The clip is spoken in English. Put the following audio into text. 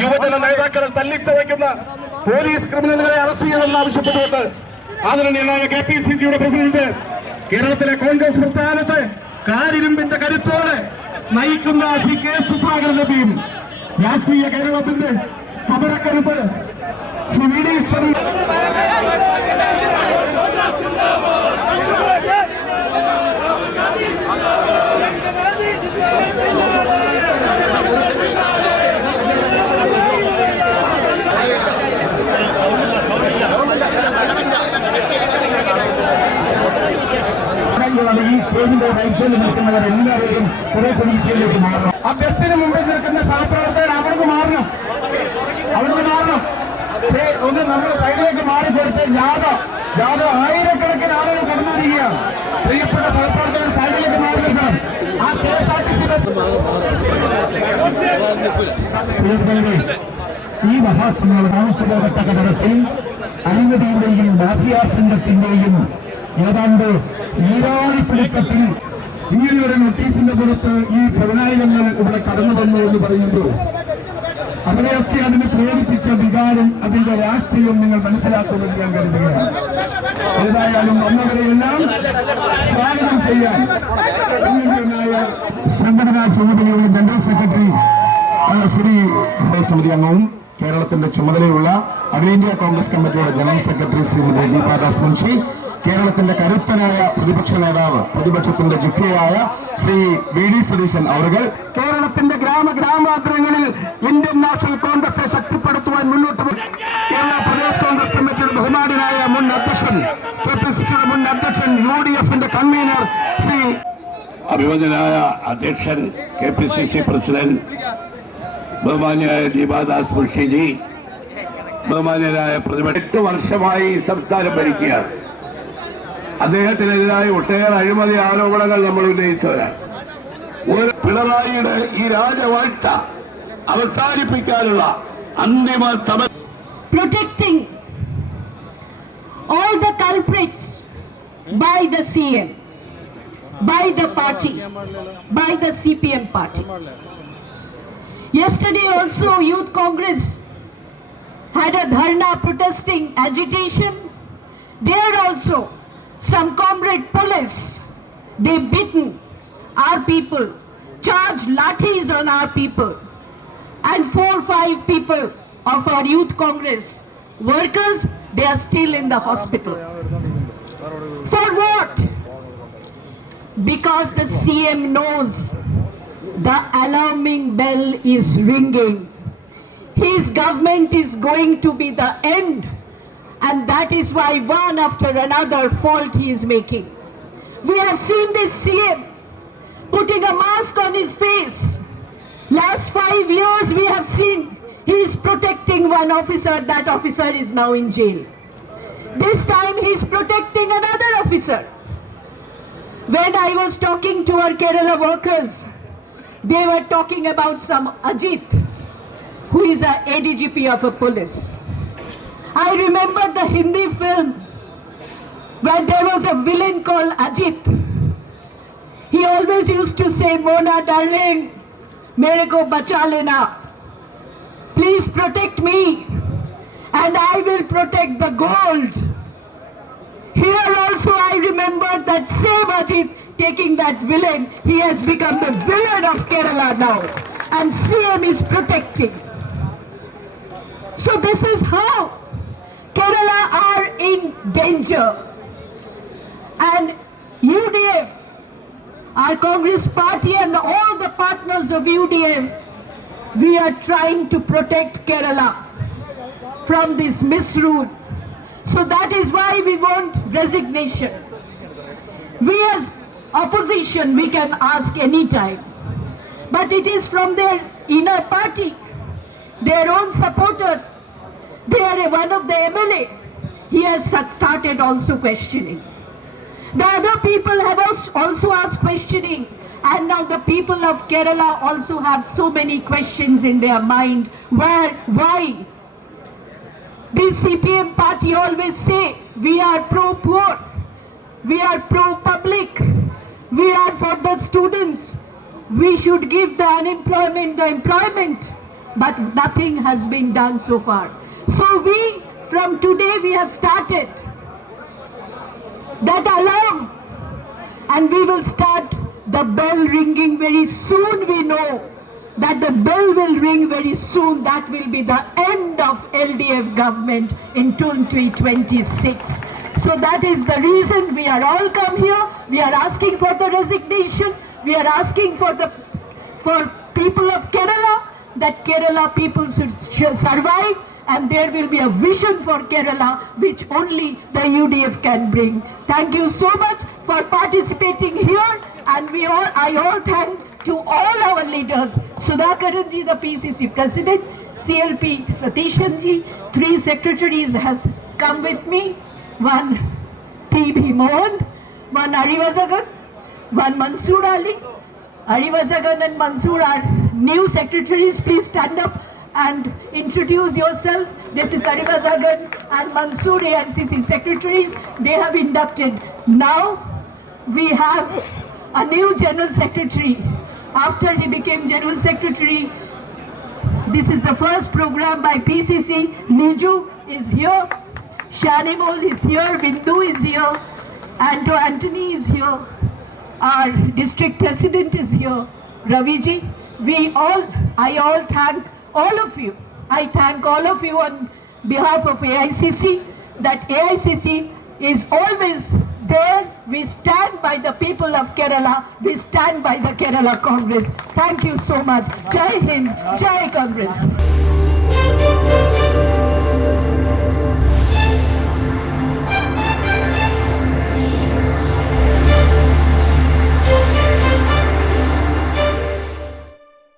യുവജന നേതാക്കളെ തല്ലിച്ചതയ്ക്കുന്ന police ക്രിമിനലുകളെ arrest ചെയ്യണമെന്ന് ആവശ്യപ്പെട്ടുകൊണ്ട് ആദരണീയനായ കെ പി സി സിയുടെ പ്രസിഡന്റ് കേരളത്തിലെ കോൺഗ്രസ് പ്രസ്ഥാനത്തെ കാരിരുമ്പിന്റെ കരുത്തോടെ നയിക്കുന്ന ശ്രീ കെ സുധാകരൻ നബിയും രാഷ്ട്രീയ കേരളത്തിന്റെ സമരക്കരുത്ത് ശ്രീ വി ഡി സതീ ഈ റൈറ്റ് നിൽക്കുന്നവർ എല്ലാവരും കുറെ പോലീസിലേക്ക് മാറണം. ആ ബസ്സിന് മുമ്പിൽ നിൽക്കുന്ന സഹപ്രവർത്തകർ അവിടുന്ന് മാറണം. അവിടുന്ന് മാറണം. ഒന്ന് നമ്മൾ സൈഡിലേക്ക് മാറിക്കൊടുത്ത് ജാഥ. ജാഥ ആയിരക്കണക്കിന് ആളുകൾ കടന്നിരിക്കുകയാണ് പ്രിയപ്പെട്ട സഹപ്രവർത്തകർ സൈഡിലേക്ക് മാറി നിൽക്കണം. ആ K S R T C bus ഈ മഹാസംഘം താമസിക്കപ്പെട്ട തരത്തിൽ അഴിമതിയുടെയും മാഫിയാ സംഘത്തിന്റെയും ഏതാണ്ട് നീരാളിപ്പിടുക്കത്തിൽ ഇങ്ങനെയൊരു നോട്ടീസിന്റെ പുറത്ത് ഈ പതിനായിരങ്ങൾ ഇവിടെ കടന്നു വന്നു എന്ന് പറയുമ്പോൾ അവരെയൊക്കെ അതിന് പ്രേരിപ്പിച്ച വികാരം അതിന്റെ രാഷ്ട്രീയം നിങ്ങൾ മനസ്സിലാക്കുമെന്ന് ഞാൻ കരുതുകയാണ്. ഏതായാലും വന്നവരെയെല്ലാം സ്വാഗതം ചെയ്യാൻ സംഘടനാ ചുമതലയുള്ള ജനറൽ സെക്രട്ടറി ശ്രീ സമിതി അംഗവും കേരളത്തിന്റെ ചുമതലയുള്ള അഖിലേന്ത്യാ Congress committee general secretary Shrimati Deepa Das Munshi. കേരളത്തിന്റെ കരുത്തനായ പ്രതിപക്ഷ നേതാവ് പ്രതിപക്ഷത്തിന്റെ ജിഫ്രിയായ ശ്രീ വി ഡി സതീശൻ അവറുകൾ കേരളത്തിന്റെ ഗ്രാമ ഗ്രാമാന്തരങ്ങളിൽ ഇന്ത്യൻ നാഷണൽ കോൺഗ്രസ് ശക്തിപ്പെടുത്തുവാൻ മുന്നോട്ട് കേരള പ്രദേശ് കോൺഗ്രസ് കമ്മിറ്റിയുടെ ബഹുമാനായ മുൻ അധ്യക്ഷൻ കെ പി സി സിയുടെ മുൻ അധ്യക്ഷൻ യു ഡി എഫിന്റെ കൺവീനർ ശ്രീ അഭിമന്യനായ അധ്യക്ഷൻ K P C C president ബഹുമാന്യനായ ദീപാദാസ് മുൻഷിജി ബഹുമാന്യനായ പ്രതിപക്ഷ എട്ട് വർഷമായി സംസ്ഥാനം ഭരിക്കുകയാണ്. അദ്ദേഹത്തിനെതിരായി ഒട്ടേറെ അഴിമതി ആരോപണങ്ങൾ നമ്മൾ ഉന്നയിച്ചവരാണ് ഒരു പിണറായിയുടെ ഈ രാജവാഴ്ച അവസാനിപ്പിക്കാനുള്ള അന്തിമ സമ protecting all the culprits by the CM, by the party, by the CPM party. Yesterday also Youth Congress had a dharna protesting agitation. There also some comrade police, they beaten our people, charged lathis on our people. And four five people of our youth congress workers they are still in the hospital. For what? Because the cm knows the alarming bell is ringing. His government is going to be the end and that is why one after another fault he is making we have seen this cm putting a mask on his face Last five years we have seen he is protecting one officer, that officer is now in jail. This time he is protecting another officer. When I was talking to our Kerala workers, they were talking about some Ajit, who is a ADGP of a police. I remember the Hindi film where there was a villain called Ajit. He always used to say, Mona darling, मेरे को बचा लेना please protect me and I will protect the gold. Here also I remember that same Ajit taking that villain. He has become the villain of Kerala now. And CM is protecting. So this is how Kerala are in danger. And UDF our Congress party and all the partners of UDF, we are trying to protect Kerala from this misrule. So that is why we want resignation. We as opposition, we can ask any time. But it is from their inner party, their own supporter. They are one of the MLA. He has started also questioning. The other people have also asked questioning. And now the people of Kerala also have so many questions in their mind. Where, why? This CPM party always say, we are pro-poor, we are pro-public, we are for the students, we should give the unemployment the employment, but nothing has been done so far. So we, from today, we have started that alarm. And we will start the bell ringing very soon. We know that the bell will ring very soon. That will be the end of ldf government in 2026 so that is the reason we are all come here. We are asking for the resignation. We are asking for the for people of kerala that kerala people should, survive and there will be a vision for Kerala which only the UDF can bring. Thank you so much for participating here and we all, I all thank to all our leaders, Sudhakaran ji, the PCC president, CLP Satishan ji, three secretaries has come with me, one P.B. Mohan, one Arivasagar, one Mansoor Ali, Arivasagan and Mansoor are new secretaries. Please stand up and introduce yourself. This is Arivasagan and Mansoor AICC secretaries. They have inducted. Now we have a new general secretary. After he became general secretary, this is the first program by PCC. Niju is here. Shanimol is here. Bindu is here. Anto Anthony is here. Our district president is here. Raviji. We all, I all thank all of you. I thank all of you on behalf of AICC that AICC is always there. We stand by the people of Kerala. We stand by the Kerala Congress. Thank you so much. Jai Hind, Jai Congress.